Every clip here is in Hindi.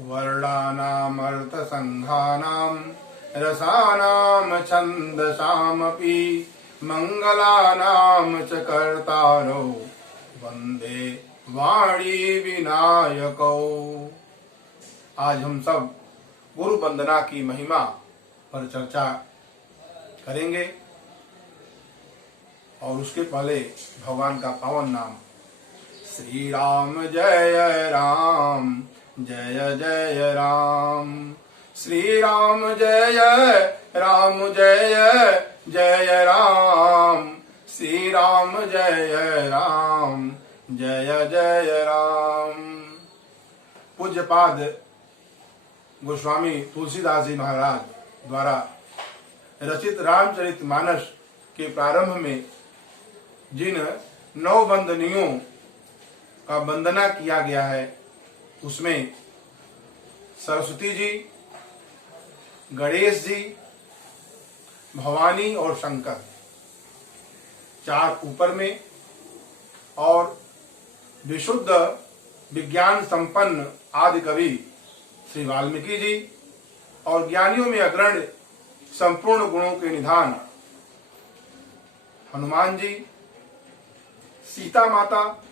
वर्णानामर्थसङ्घानां रसानां छन्दसामपि मंगलानाम च कर्तारो वंदे वाणी विनायको। आज हम सब गुरु वंदना की महिमा पर चर्चा करेंगे और उसके पहले भगवान का पावन नाम श्री राम जय राम जय जय राम, श्री राम जय राम जय जय राम, श्री राम जय राम जय जय राम। पूज्यपाद गोस्वामी तुलसीदास जी महाराज द्वारा रचित रामचरितमानस के प्रारंभ में जिन 9 वंदनियों का वंदना किया गया है उसमें सरस्वती जी, गणेश जी, भवानी और शंकर 4 ऊपर में और विशुद्ध विज्ञान संपन्न आदि कवि श्री वाल्मीकि जी और ज्ञानियों में अग्रणी संपूर्ण गुणों के निधान हनुमान जी, सीता माता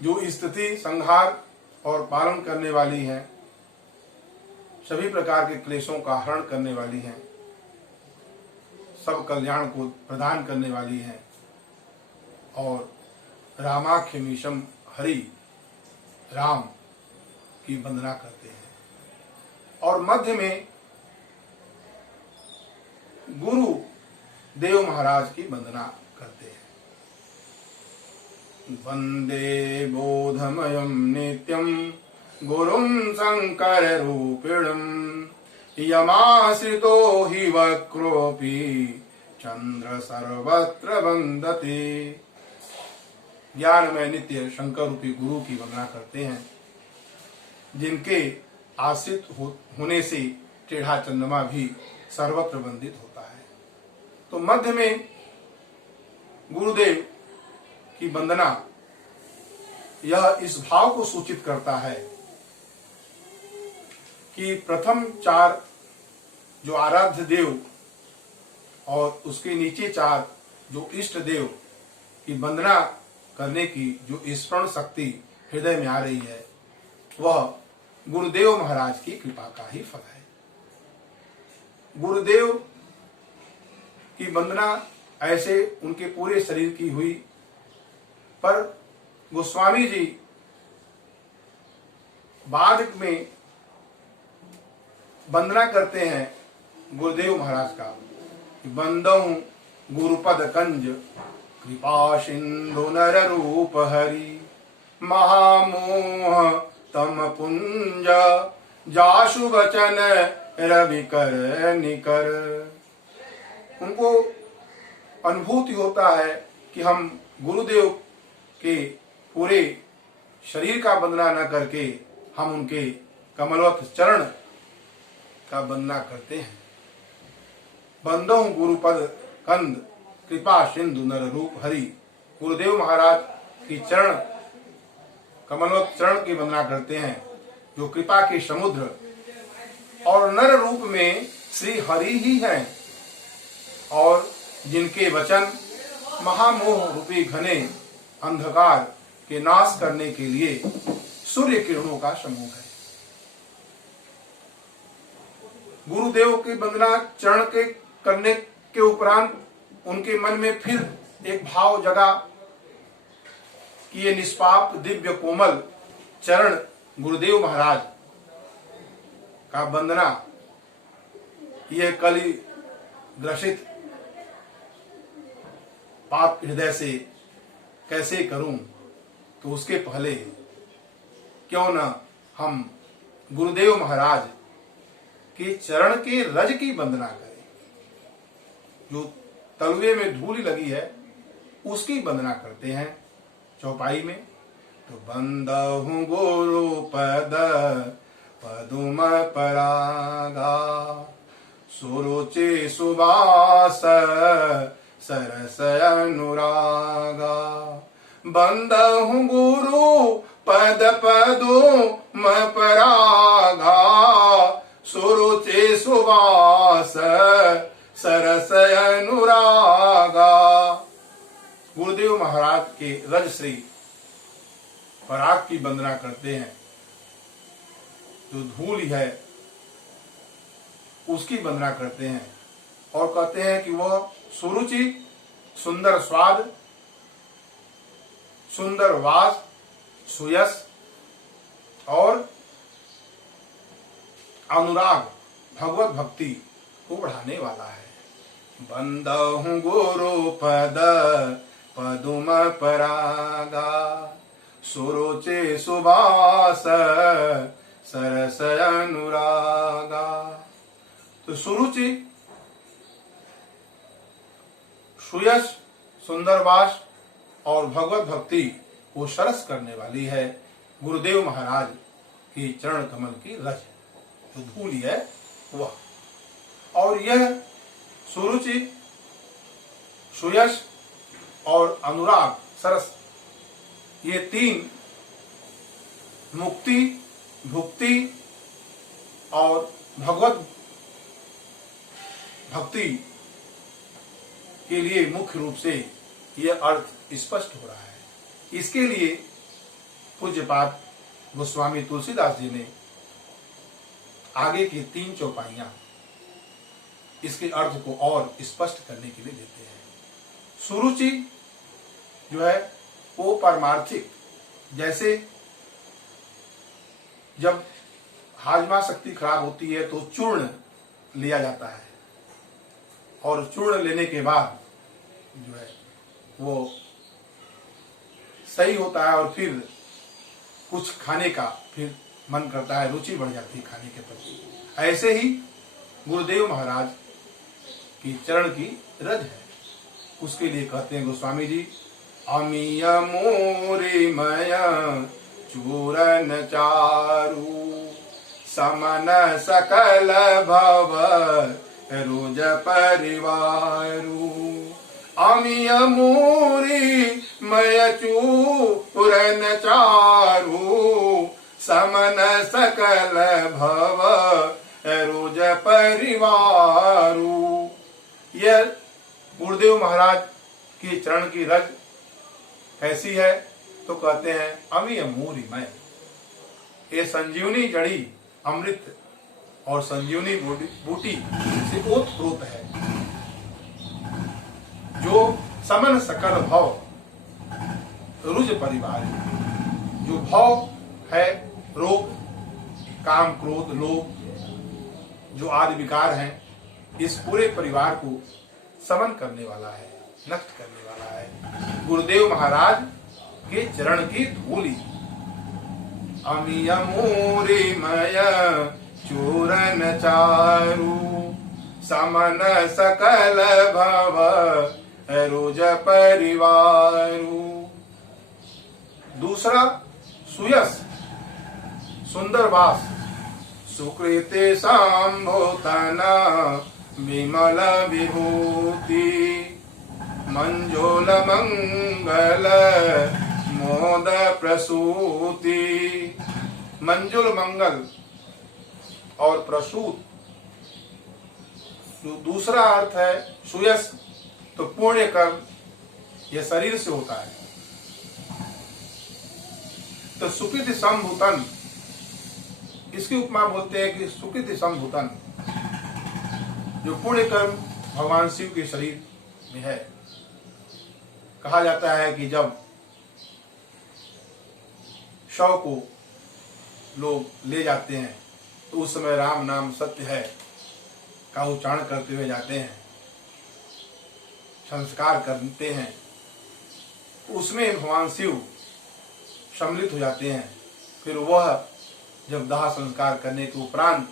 जो स्थिति संहार और पालन करने वाली हैं, सभी प्रकार के क्लेशों का हरण करने वाली हैं, सब कल्याण को प्रदान करने वाली हैं और रामाख्यमीशम हरि राम की वंदना करते हैं और मध्य में गुरु देव महाराज की वंदना करते हैं। वंदे बोधमयं नित्यं गुरुं शंकर रूपिणं यमाश्रितो हि वक्रोऽपि चंद्र सर्वत्र वंदते। ज्ञान में नित्य शंकर रूपी गुरु की वंदना करते हैं जिनके आश्रित होने से टेढ़ा चंद्रमा भी सर्वत्र वंदित होता है। तो मध्य में गुरुदेव की वंदना यह इस भाव को सूचित करता है कि प्रथम 4 जो आराध्य देव और उसके नीचे 4 जो इष्ट देव की वंदना करने की जो स्मरण शक्ति हृदय में आ रही है वह गुरुदेव महाराज की कृपा का ही फल है। गुरुदेव की वंदना ऐसे उनके पूरे शरीर की हुई, पर गोस्वामी जी बाद में वंदना करते हैं गुरुदेव महाराज का। वंदऊ गुरुपद कंज कृपा सिंधु नर रूप हरि महामोह तम पुंज जाशु वचन रवि कर निकर। उनको अनुभूति होता है कि हम गुरुदेव के पूरे शरीर का वंदना न करके हम उनके कमलवत चरण का वंदना करते हैं। बंदो गुरुपद कंद कृपा सिंधु नर रूप हरि। गुरुदेव महाराज की चरण कमलवत चरण की वंदना करते हैं जो कृपा के समुद्र और नर रूप में श्री हरि ही हैं और जिनके वचन महामोह रूपी घने अंधकार के नाश करने के लिए सूर्य किरणों का समूह है। गुरुदेव की वंदना चरण के करने के उपरांत उनके मन में फिर एक भाव जगा कि ये निष्पाप दिव्य कोमल चरण गुरुदेव महाराज का वंदना ये कली ग्रसित पाप हृदय से कैसे करूं, तो उसके पहले क्यों न हम गुरुदेव महाराज के चरण के रज की वंदना करें। जो तलवे में धूल लगी है उसकी वंदना करते हैं चौपाई में। तो बंदहु गुरु पद पदुम परागा सुरुचि सुबास सरस अनुरागा। बंदहु गुरु पद पदुम श्री पराग की वंदना करते हैं, जो धूल है उसकी वंदना करते हैं और कहते हैं कि वह सुरुचि, सुंदर स्वाद, सुंदर वास, सुयस और अनुराग, भगवत भक्ति को बढ़ाने वाला है। बंदहु गुरु पद पदुम परागा, सुरुचि सुबास सरस अनुरागा। तो सुरुचि, सुयश, सुंदरवास और भगवत भक्ति को सरस करने वाली है गुरुदेव महाराज की चरण कमल की रज, जो धूल है वह। और यह सुरुचि, सुयश और अनुराग, सरस, ये तीन मुक्ति, भुक्ति और भगवत भक्ति के लिए मुख्य रूप से यह अर्थ स्पष्ट हो रहा है। इसके लिए पूज्यपाद गोस्वामी तुलसीदास जी ने आगे की 3 चौपाइयां इसके अर्थ को और स्पष्ट करने के लिए देते हैं। सुरुचि जो है वो पारमार्थिक, जैसे जब हाजमा शक्ति खराब होती है तो चूर्ण लिया जाता है और चूर्ण लेने के बाद जो है वो सही होता है और फिर कुछ खाने का फिर मन करता है, रुचि बढ़ जाती है खाने के प्रति। ऐसे ही गुरुदेव महाराज की चरण की रज है। उसके लिए कहते हैं गोस्वामी जी, अमीय मोरे मया चूरन चारु, समन सकल भव रोज परिवारु। अमीय मोरी मय चूरन चारु, समन सकल भव रोज परिवारु। यह गुरुदेव महाराज की चरण की रज कैसी है? तो कहते हैं अमीय मूरी मय, ये संजीवनी जड़ी अमृत और संजीवनी बूटी से ओतप्रोत है, जो समन सकल भव रुज परिवार, जो भव है, रोग, काम, क्रोध, लोभ, जो आदि विकार हैं, इस पूरे परिवार को समन करने वाला है, नष्ट करने वाला है गुरुदेव महाराज के चरण की धूली। अमीय मूरी मय चूरन चारु, समन सकल भव रोज परिवारु। दूसरा सुयस, सुंदर वास, सुकृते संभूतना विमल विभूति, मंजोल मंगल मोद प्रसूति। मंजुल मंगल और प्रसूत, जो दूसरा अर्थ है सुयस, तो पुण्य कर्म यह शरीर से होता है। तो सुकृति संभूतन, इसकी उपमा बोलते हैं कि सुकृति संभूतन, जो पुण्य कर्म भगवान शिव के शरीर में है। कहा जाता है कि जब शव को लोग ले जाते हैं तो उस समय राम नाम सत्य है का उच्चारण करते हुए जाते हैं, संस्कार करते हैं। उसमें भगवान शिव सम्मिलित हो जाते हैं। फिर वह जब दाह संस्कार करने के उपरांत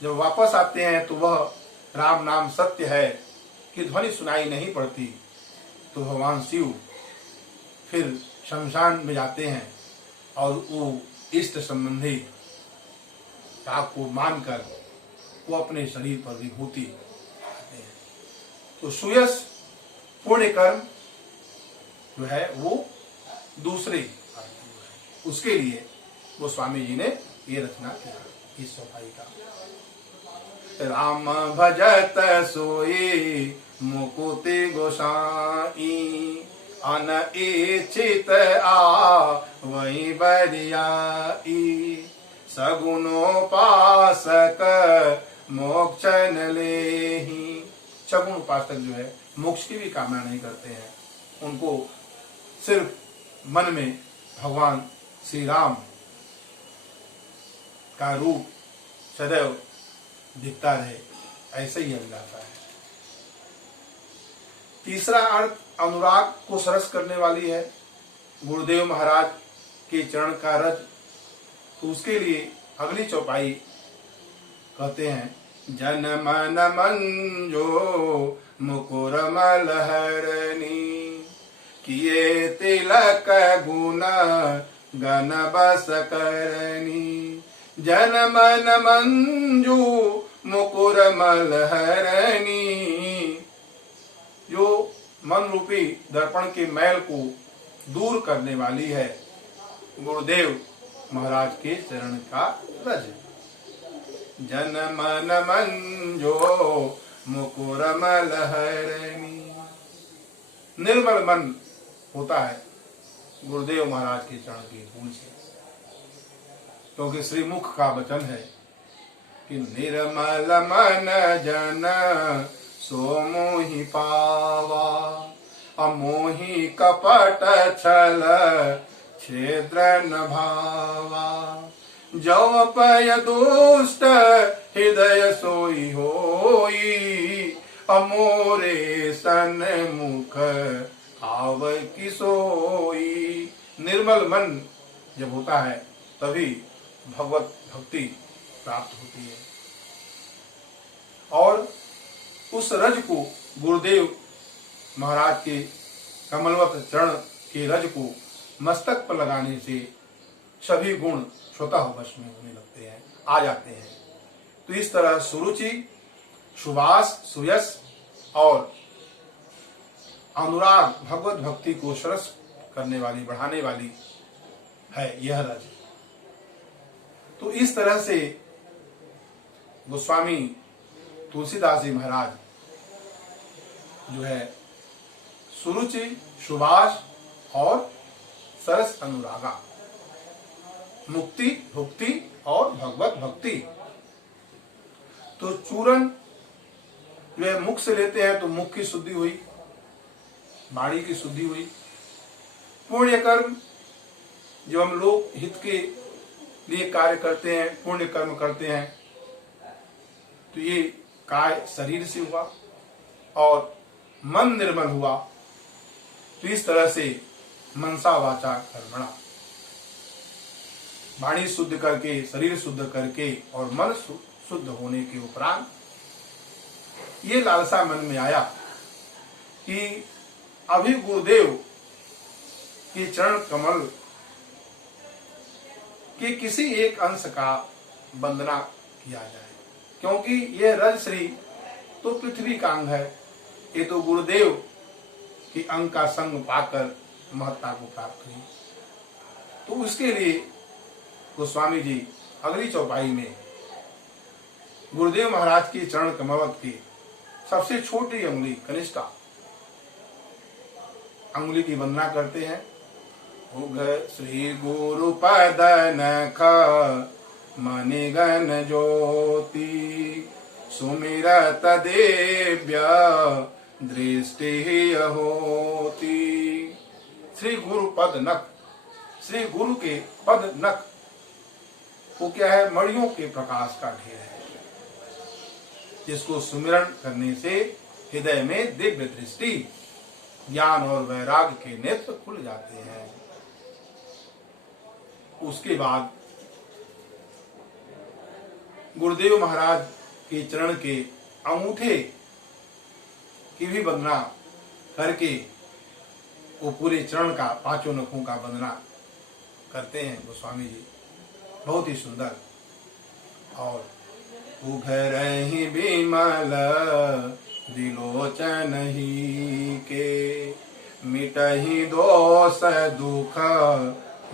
जब वापस आते हैं तो वह राम नाम सत्य है कि ध्वनि सुनाई नहीं पड़ती। तो भगवान शिव फिर शमशान में जाते हैं और वो इष्ट संबंधी राग को मानकर वो अपने शरीर पर विभूति आते हैं। तो सुयस पुण्य कर्म जो है वो दूसरे, उसके लिए वो स्वामी जी ने ये रचना किया इस चौपाई का। राम भजत सोई मुकुति गोसाई, अनइच्छित आ वही बरियाई। सगुणोपासक मोक्ष न लेहि। सगुण उपासक जो है मोक्ष की भी कामना नहीं करते हैं, उनको सिर्फ मन में भगवान श्री राम का रूप सदैव दिखता रहे, ऐसे ही अभिलाषा है। तीसरा अर्थ अनुराग को सरस करने वाली है। गुरुदेव महाराज के चरण का रज, तो उसके लिए अगली चौपाई कहते हैं, जन मन मंजो मुकुर मलहरनी, किए तिलक गुण गण बस करनी। जन मन मंजू मुकुर मलहरनी, जो मन रूपी दर्पण के मैल को दूर करने वाली है, गुरुदेव महाराज के चरण का रज। जन मन मंजो मुकुर मलहरनी, निर्मल मन होता है गुरुदेव महाराज के चरण की धूल से, क्योंकि श्रीमुख का वचन है कि निर्मल मन जन सो मोहि पावा, अमोहि कपट छल छेद्र न भावा। जो पय दुष्ट हृदय सोई होई, अमोरे सन मुख आव की सोई। निर्मल मन जब होता है तभी भगवत भक्ति प्राप्त होती है, और उस रज को गुरुदेव महाराज के कमलवत चरण के रज को मस्तक पर लगाने से सभी गुण स्वतः वश में होने लगते हैं, आ जाते हैं। तो इस तरह सुरुचि, सुवास, सुयस और अनुराग भगवत भक्ति को सरस करने वाली, बढ़ाने वाली है यह रज। तो इस तरह से गोस्वामी तुलसीदास जी महाराज जो है सुरुचि, सुवास और सरस अनुरागा, मुक्ति, भुक्ति और भगवत भक्ति। तो चूरन जो है मुख से लेते हैं तो मुख की शुद्धि हुई, वाणी की शुद्धि हुई। पुण्य कर्म जब हम लोग हित के लिए कार्य करते हैं, पुण्य कर्म करते हैं, तो ये काय शरीर से हुआ और मन निर्मल हुआ। तो इस तरह से मनसा वाचा कर्मणा, वाणी शुद्ध करके, शरीर शुद्ध करके और मन शुद्ध होने के उपरांत ये लालसा मन में आया कि अभी गुरुदेव के चरण कमल के किसी एक अंश का वंदना किया जाए, क्योंकि यह रज श्री तो पृथ्वी का अंग है, ये तो गुरुदेव के अंग का संग पाकर महत्ता को प्राप्त हुई। तो उसके लिए गोस्वामी जी अगली चौपाई में गुरुदेव महाराज के चरण कमलवत की सबसे छोटी अंगुली, कनिष्ठा अंगुली की वंदना करते हैं। उग श्री गुरु पद नख मणिगण ज्योति, सुमिरत देव्य दृष्टि होती। श्री गुरु पद नख, श्री गुरु के पद नख वो क्या है? मणियों के प्रकाश का ढेर है, जिसको सुमिरन करने से हृदय में दिव्य दृष्टि, ज्ञान और वैराग्य के नेत्र खुल जाते हैं। उसके बाद गुरुदेव महाराज के चरण के अंगूठे की भी वंदना करके वो पूरे चरण का, पांचों नखों का वंदना करते हैं गोस्वामी जी, बहुत ही सुंदर। और उघरहि बिमल विलोचन ही के, मिटहि दोष दुख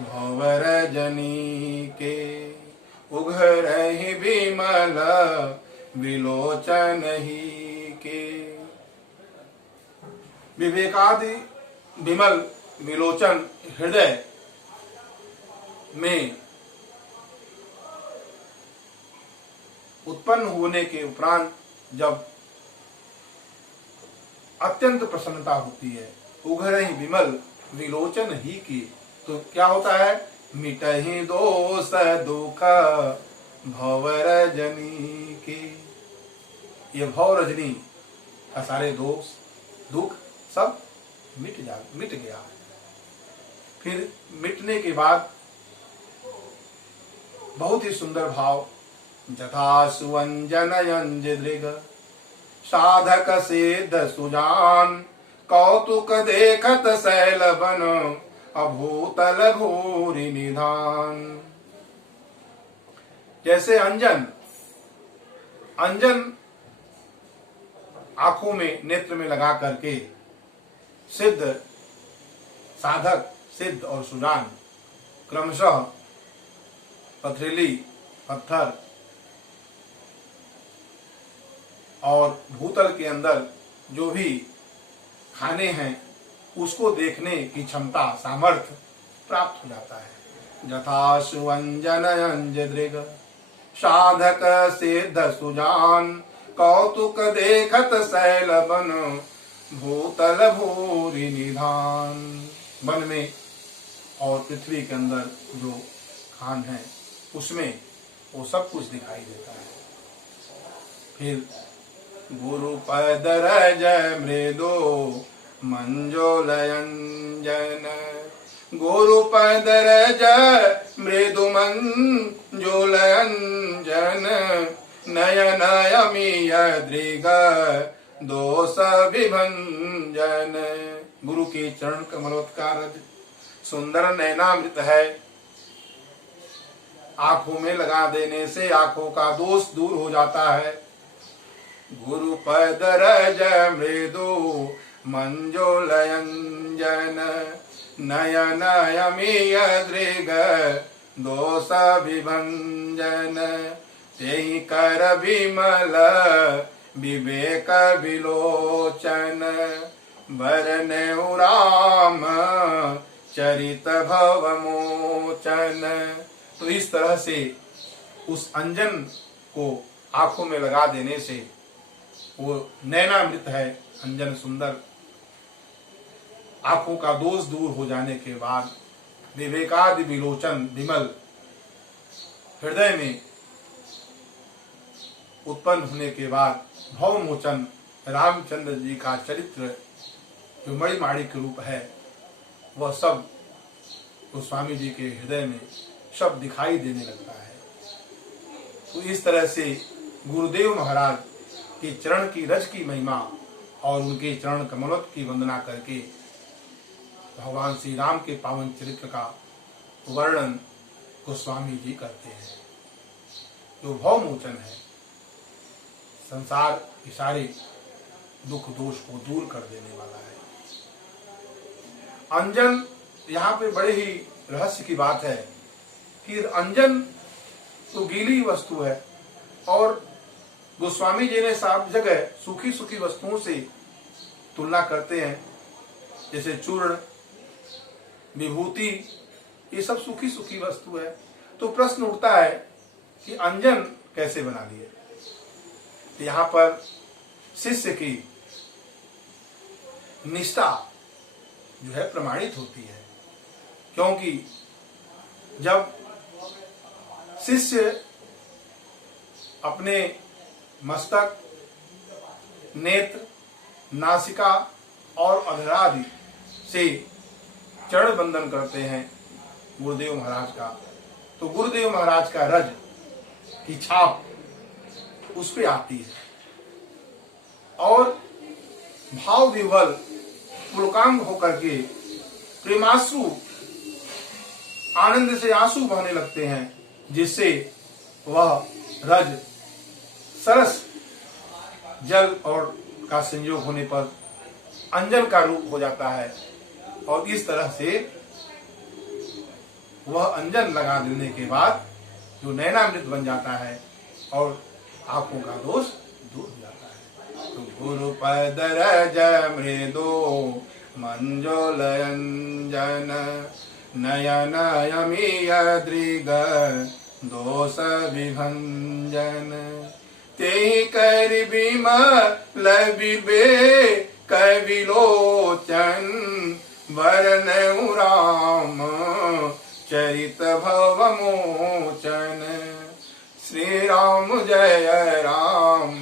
भवर जनी के। उघरहि बिमल विलोचन ही के, विवेकादि विमल विलोचन हृदय में उत्पन्न होने के उपरांत जब अत्यंत प्रसन्नता होती है, उघरहि विमल विलोचन ही की, तो क्या होता है? मिटहि दोष दुख भव रजनी के। ये भव रजनी का सारे दोष दुख सब मिट गया। फिर मिटने के बाद बहुत ही सुंदर भाव, जथा सुवंजन अंजदृग साधक सिद्ध सुजान, कौतुक देखत शैल बन अभूतल भूरि निधान। जैसे अंजन आंखों में नेत्र में लगा करके सिद्ध साधक सिद्ध और सुजान क्रमशः पथरीली पत्थर और भूतल के अंदर जो भी खाने हैं उसको देखने की क्षमता सामर्थ्य प्राप्त हो जाता है। जथा सुवंजन अंजदृग साधक सिद्ध सुजान, कौतुक देखत शैल बन भूतल भूरि निधान। वन में और पृथ्वी के अंदर जो खान है उसमें वो सब कुछ दिखाई देता है। फिर गुरु पद रज मृदो मंजोलयंजन, गुरु पद रज मृदु मंजोलयंजन, नयन अमीय दृग दोष विभंजन। गुरु के चरण कमलोत्कार सुंदर नैनामृत है, आंखों में लगा देने से आंखों का दोष दूर हो जाता है। गुरु पद रज मृदु मंजोलयंजन, नयन अमीय दृग दोष विभंजन, तेहि कर विमल विवेक विलोचन, बरनेउ राम चरित भव मोचन। तो इस तरह से उस अंजन को आंखों में लगा देने से वो नैनामृत है, अंजन सुंदर, आंखों का दोष दूर हो जाने के बाद विवेकादि विलोचन विमल हृदय में उत्पन्न होने के बाद भवमोचन रामचंद्र जी का चरित्र जो मणिमाणिक रूप है वह सब गोस्वामी जी के हृदय में सब दिखाई देने लगता है। तो इस तरह से गुरुदेव महाराज के चरण की रज की महिमा और उनके चरण कमलों की वंदना करके भगवान श्री राम के पावन चरित्र का वर्णन गोस्वामी जी करते हैं। जो भवमोचन है, संसार के सारे दुख दोष को दूर कर देने वाला है। अंजन, यहाँ पे बड़े ही रहस्य की बात है कि अंजन तो गीली वस्तु है और गोस्वामी जी ने सब जगह सूखी सूखी वस्तुओं से तुलना करते हैं, जैसे चूर्ण विभूति, ये सब सूखी सूखी वस्तु है। तो प्रश्न उठता है कि अंजन कैसे बना लिए। यहाँ पर शिष्य की निष्ठा जो है प्रमाणित होती है, क्योंकि जब शिष्य अपने मस्तक, नेत्र, नासिका और अधर आदि से चरण बंधन करते हैं गुरुदेव महाराज का, तो गुरुदेव महाराज का रज की छाप उस पे आती है और भाव विह्वल पुलकांग होकर के प्रेमाश्रु आनंद से आंसू बहने लगते हैं, जिससे वह रज सरस जल और का संयोग होने पर अंजन का रूप हो जाता है और इस तरह से वह अंजन लगा देने के बाद जो नैनामृत बन जाता है और आंखों का दोष दूर हो जाता है। तो गुरु पद रज मृदो मंजोलयंजन नयन यमीय दृग दोष विभंजन तेहि कर बिमल बिबे कविलोचन वरनउ राम चरित भवमोचन। श्री राम जय जय राम,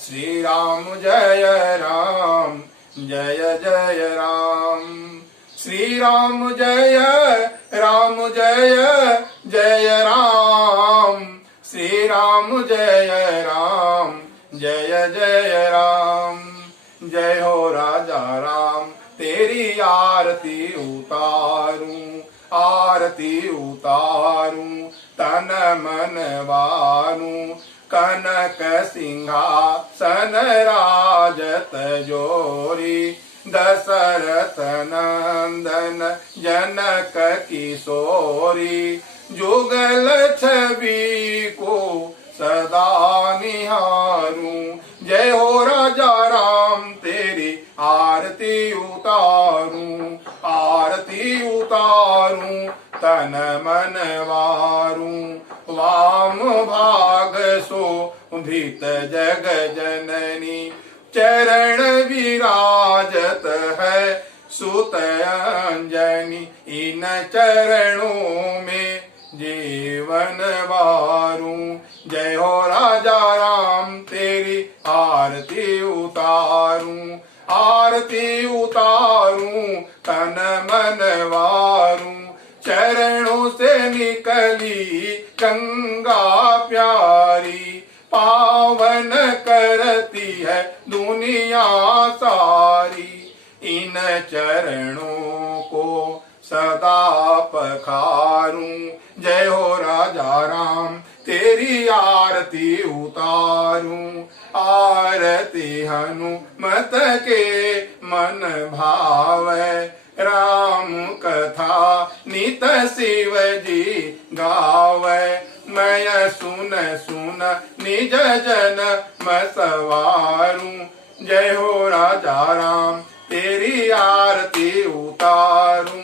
श्री राम जय जय राम, श्री राम जय जय राम, श्री राम जय जय राम। जय हो राजा राम तेरी आरती उतारूं, आरती उतारूं तन मन वारूं। कनक सिंहासन राजत जोरी दशरथ नंदन जनक किशोरी। जुगल छवि को सदा निहारूं। जय हो राजा राम तेरी आरती उतारूं, आरती उतारूं तन मन वारूं। वाम भाग शोभित जग जननी चरण विराजत है सुत अंजनी। इन चरणों में जीवन वारूं। जय हो राजा राम तेरी आरती उतारूं, आरती उतारूं तन मन वारूं। चरणों से निकली गंगा प्यारी पावन करती है दुनिया सारी। इन चरणों को सदा पखारूं। जय हो राजा राम तेरी आरती उतारूं। आरती हनुमत के मन भावै राम कथा नित शिव जी गावै। मैं सुन निज जन सवारूं। जय हो राजा राम तेरी आरती उतारूं,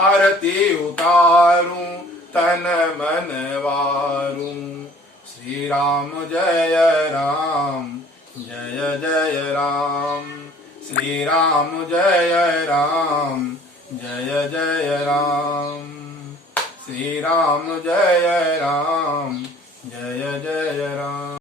आरती उतारूं तन मन वारूं। श्री राम जय जय राम, श्री राम जय जय राम, श्री राम जय जय राम।